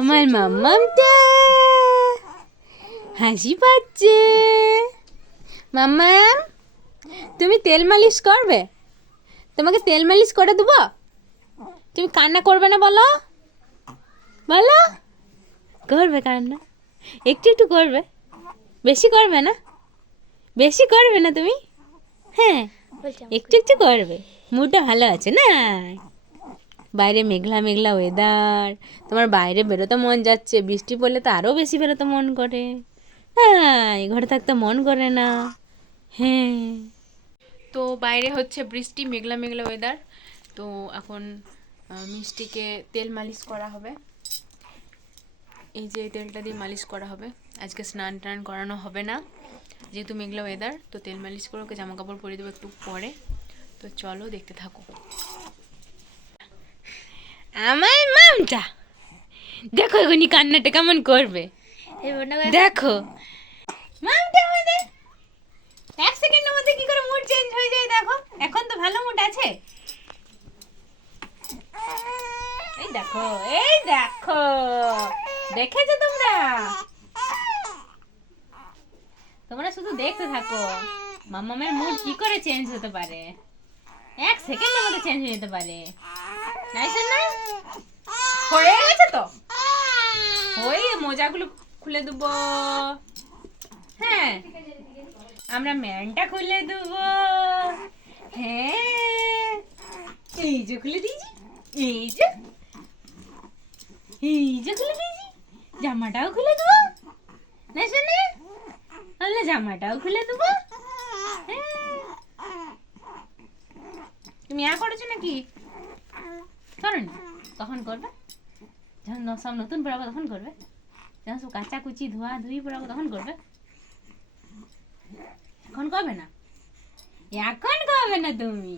আমার মাম্মামটা হাসি পাচ্ছে। মাম্মাম, তুমি তেল মালিশ করবে? তোমাকে তেল মালিশ করে দেবো? তুমি কান্না করবে না? বলো বলো। করবে কান্না? একটু একটু করবে, বেশি করবে না? বেশি করবে না তুমি? হ্যাঁ, একটু একটু করবে। মুডটা ভালো আছে না? বাইরে মেঘলা মেঘলা ওয়েদার, তোমার বাইরে বেরোতে মন যাচ্ছে। বৃষ্টি পড়লে তো আরও বেশি বেরোতে মন করে। হ্যাঁ, ঘরে থাকতে মন করে না। হ্যাঁ, তো বাইরে হচ্ছে বৃষ্টি, মেঘলা মেঘলা ওয়েদার। তো এখন মিষ্টিকে তেল মালিশ করা হবে। এই যে তেলটা দিয়ে মালিশ করা হবে। আজকে স্নান টান করানো হবে না, যেহেতু মেঘলা ওয়েদার। তো তেল মালিশ করে ওকে জামা কাপড় পরিয়ে দেবো একটু পরে। তো চলো দেখতে থাকো। আমার মামটা দেখো এখনই কান্নাটা কেমন করবে, দেখো মামটা আমাদের। এক সেকেন্ডের মধ্যে কি করে মুড চেঞ্জ হয়ে যায় দেখো। এখন তো ভালো মুড আছে। এই দেখো, এই দেখো, দেখেছো তোমরা? তোমরা শুধু দেখতে থাকো মাম্মামের মুড কি করে চেঞ্জ হতে পারে। এক সেকেন্ডের মধ্যে চেঞ্জ হয়ে যেতে পারে। না হয়ে গেছে তো, ওই মোজাগুলো খুলে দেবো। হ্যাঁ, আমরা ম্যানটা খুলে দেবো। হ্যাঁ, এই যে খুলে দিয়েছি, এই যে খুলে দিয়েছি। জামাটাও খুলে দেবো না শোনে, তাহলে জামাটাও খুলে দেবো। তুমি করেছো নাকি? করনি? কখন করবে? যখন সব নতুন পড়াবো তখন করবে। যখন সব কাঁচা কুচি ধোয়া ধুই পড়াবো তখন করবে। এখন করবে না? এখন করবে না তুমি?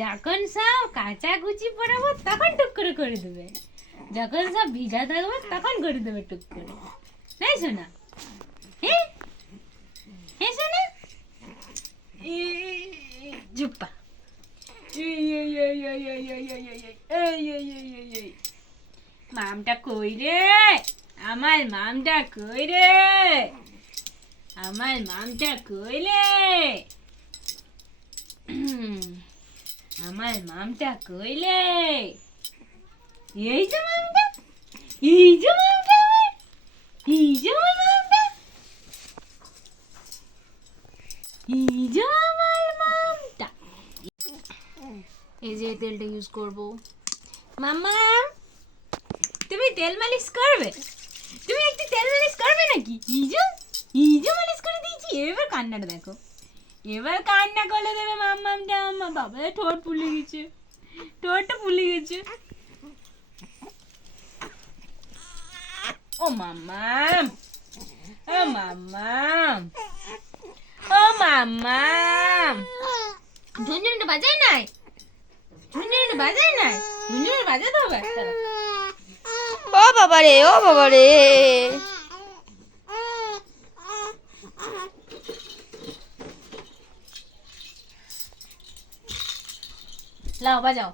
যখন সব কাঁচা কুচি পড়াবো তখন টুক করে করে দেবে। যখন সব ভিজা থাকবে তখন করে দেবে টুক করে। তাই শোনা? হ্যাঁ হ্যাঁ শোনা। জুপ্পা মামটা কই রে? আমার মামটা কই রে? আমার মামটা কই রে? আমার মামটা কইলে? এই যে মামটা, এই যে মামটা, এই যে আমার মামটা, এই যে আমার মামটা। এই যে তেলটা ইউজ করব। মাম্মা, তুমি তেল মালিশ করবে? তুমি একটু তেল মালিশ করবে নাকি? এই যে মালিশ করে দিয়েছি। এবার কান্নাটা দেখো, এবার কান্না করে দেবে মাম্মামটা। আমার বাবা ঠোঁট ফুলে গেছে, ঠোঁটটা ফুলে গেছে। ও মাম্মাম, ও মাম্মাম, ও মাম্মাম। ঝুনঝুনিটা বাজাই নাই, ঝুনঝুনিটা বাজাই নাই, ঝুনঝুনিটা বাজাতে হবে। ও বাবা রে, ও বাবা রে। লাও বাজাও।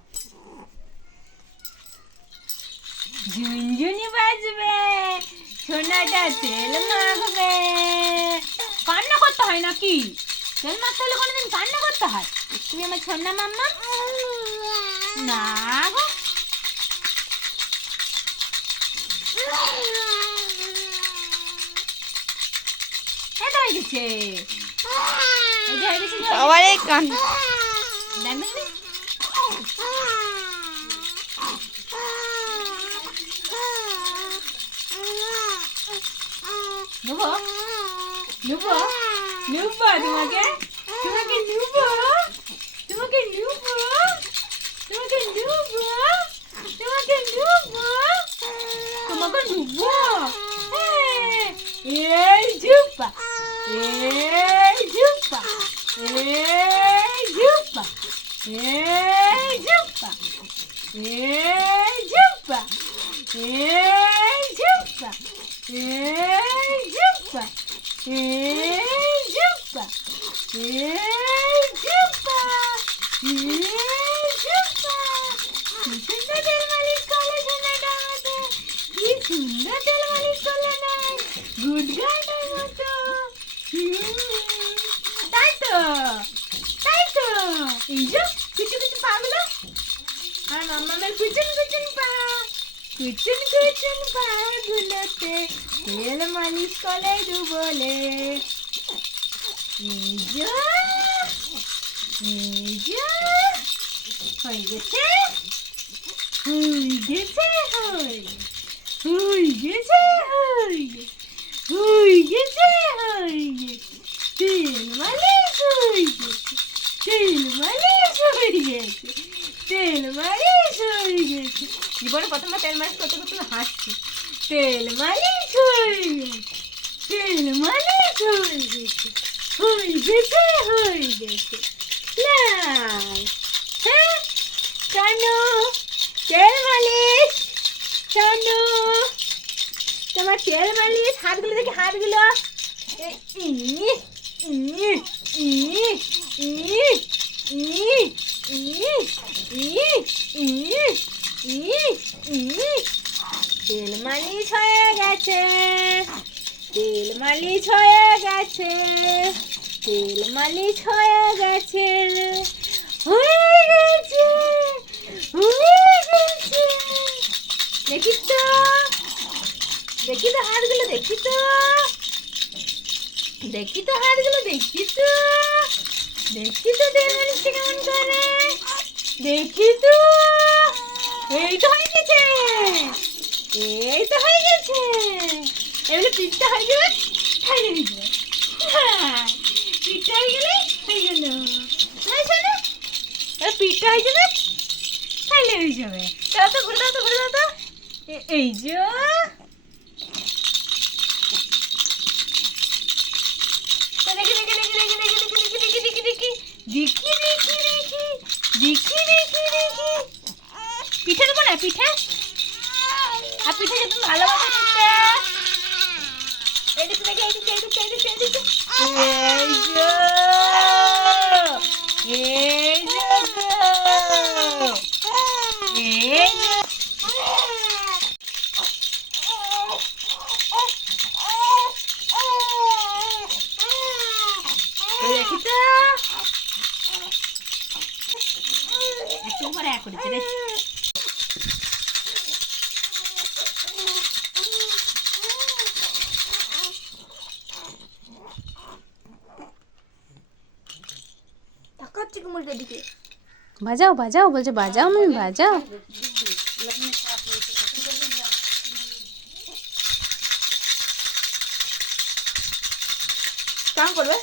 ঝুনঝুনি বাজবে, সোনাটা তেল মাখবে। কান্না করতে হয় নাকি? তেল মাখতে হলে কোনোদিন কান্না করতে হয়? তুমি আমার সোনা মাম্মা না গো। এটা হয়ে গেছে, এটা হয়ে গেছে। বাবা রে কান। দেখবেন নুবো, নুবো, নুবো তোমাকে, তোমাকে নুবো, তোমাকে নুবো, তোমাকে নুবো, তোমাকে নুবো, তোমাকে নুবো। এই জুপা, এই জুপা, এই জুপা, এই জুপা, এই জুপা, এই জুপা, এই জুপা, এই জুপা, এই জুপা, এই জুপা। কি সুন্দর তেল মালিশ করে সোনাটা আমাদের, কি সুন্দর। গুড গার্ডের মতো। তাই তো, তাই তো। এই যে কুচু কুচু পাগুলো, আর মাম্মামের কুচুন কুচুন পা, কুচুন কুচুন পাগুলোতে তেল মালিশ করে বলে। এই যে, এই যে, হয়ে গেছে, হয়ে গেছে, হয়ে গেছে, হয়ে গেছে, হয়ে গেছে। তেল মালিশ হয়ে গেছে, তেল মালিশ হয়ে গেছে, তেল মালিশ হয়ে গেছে। জীবনে প্রথমবার তেল মালিশ করতে করতে হাসছি। তেল মালিশ হয়ে গেছে, তেল মালিশ হয়ে গেছে, হয়ে গেছে, হয়ে গেছে। লাল, হ্যাঁ কানু, তেল মালিশ কানু, তোমার তেল মালিশ। হাতগুলো দেখি, হাতগুলো। তেল মালিশ হয়ে গেছে, তেল মালিশ হয়ে গেছে, তেল মালিশ হয়ে গেছে, হয়ে গেছে, হয়ে গেছে। দেখি তো, দেখি তো হাতগুলো, দেখি তো, দেখি তো হাতগুলো, দেখি তো, দেখি তো তেল মালিশটা কেমন করে, দেখি তো। এই তো হয়ে গেছে, এই তো হয়ে গেছে। এবারে পিঠটা হয়ে যাবে, হয়ে যাবে। হ্যাঁ, পিঠটা হয়ে গেলে হয়ে গেল। এবার পিঠটা হয়ে যাবে, তাহলে হয়ে যাবে। দাও তো, ঘুরে দাও তো, ঘুরে দাও তো। এই যে, দেখি দেখি দেখি দেখি দেখি দেখি দেখি দেখি দেখি দেখি দেখি দেখি দেখি দেখি। পিঠে দেবো না, পিঠে। আর পিঠে যদি ভালোভাবে দিতে। এদিকে দেখি, এদিকে এদিকে এদিকে এদিকে। এই যে, এই যে, এই যে। দেখি তো, একটু উপরে এক করেছে রে। তাকাচ্ছি কুমুরটার দিকে। বাজাও বাজাও, বলছে বাজাও, আমি বাজাও। কাম করবে।